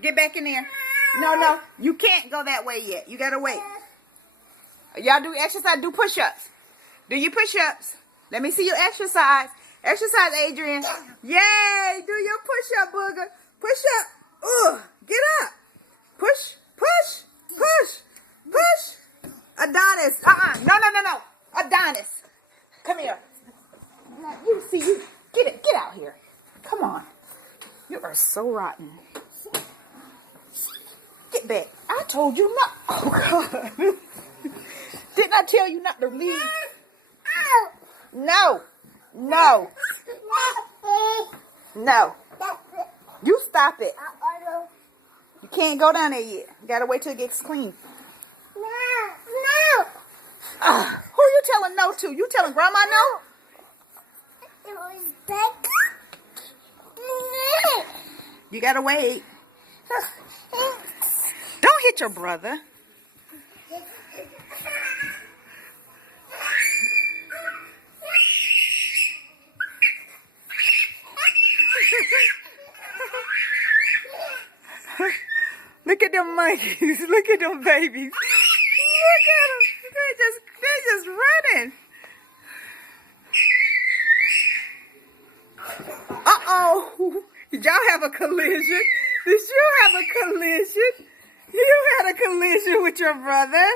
Get back in there. No, you can't go that way yet. You gotta wait. Y'all do exercise. Do push-ups. Do your push-ups. Let me see you exercise. Exercise, Adrian. Yay! Do your push-up, booger. Push up. Get up. Push, push, push, push. Adonis. No. Adonis. Come here. You see you. Get out here. Come on. You are so rotten. Get back. I told you not. Oh, God. Didn't I tell you not to leave? No. You stop it. You can't go down there yet. You gotta wait till it gets clean. No. Who you telling no to? You telling Grandma no? You gotta wait. Don't hit your brother. Look at them monkeys. Look at them babies. Look at them. They're just running. Uh-oh. Did y'all have a collision? Did you have a collision? You had a collision with your brother.